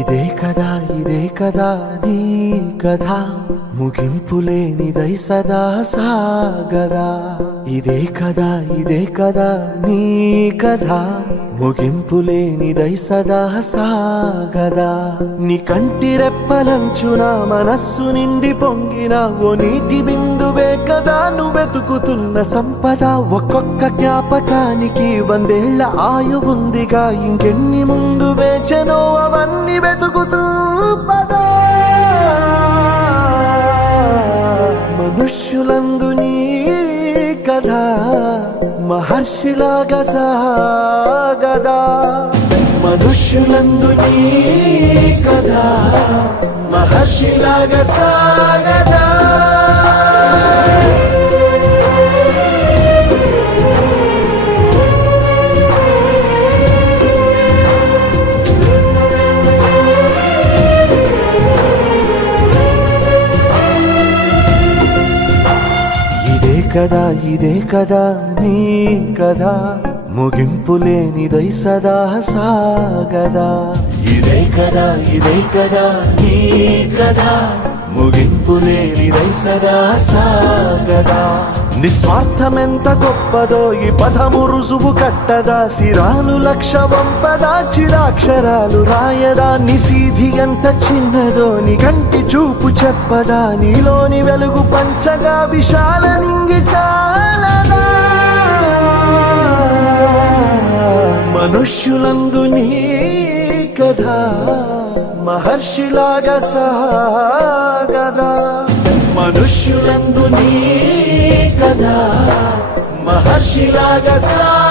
ఇదే కదా నీ కథ ముగింపులేనిదై సదా సాగదా. ఇదే కదా నీ కథ ముగింపులేనిదై సదా సాగదా. నీ కంటి రెప్పలంచున మనస్సు నిండి పొంగిన ఓ నీటి బిందువే కదా నువ్వెతుకుతున్న సంపద. ఒక్కొక్క జ్ఞాపకానికి 100 ఏళ్ల ఆయువుందిగా, ఇంకెన్ని ముందు వేచనో అవన్నీ వెతుకుతూ పదా. మనుష్యులందు నీ కథ మహర్షిలాగా సాగదా. మనుష్యులందు నీ కథ మహర్షిలాగా సాగదా. ఇదే కదా నీ కథ ముగింపులేనిదై సదా సాగదా. ఇదే కదా నీ కథ ముగింపులేనిదై సదా సాగదా. నిస్వార్థమెంత గొప్పదో ఈ పదము రుజువు కట్టదా. సిరాలు 1,00,000 వంపదా, చిరాక్షరాలు రాయదా. నిసీధి ఎంత చిన్నదో నీ కంటి చూపు చెప్పదా. నీలోని వెలుగు పంచగా విశాల నింగి చాలదా. మనుష్యులందు నీ కథ మహర్షిలాగా సాగదా. మనుష్యులందు నీ కథ మహర్షిలాగా సాగదా.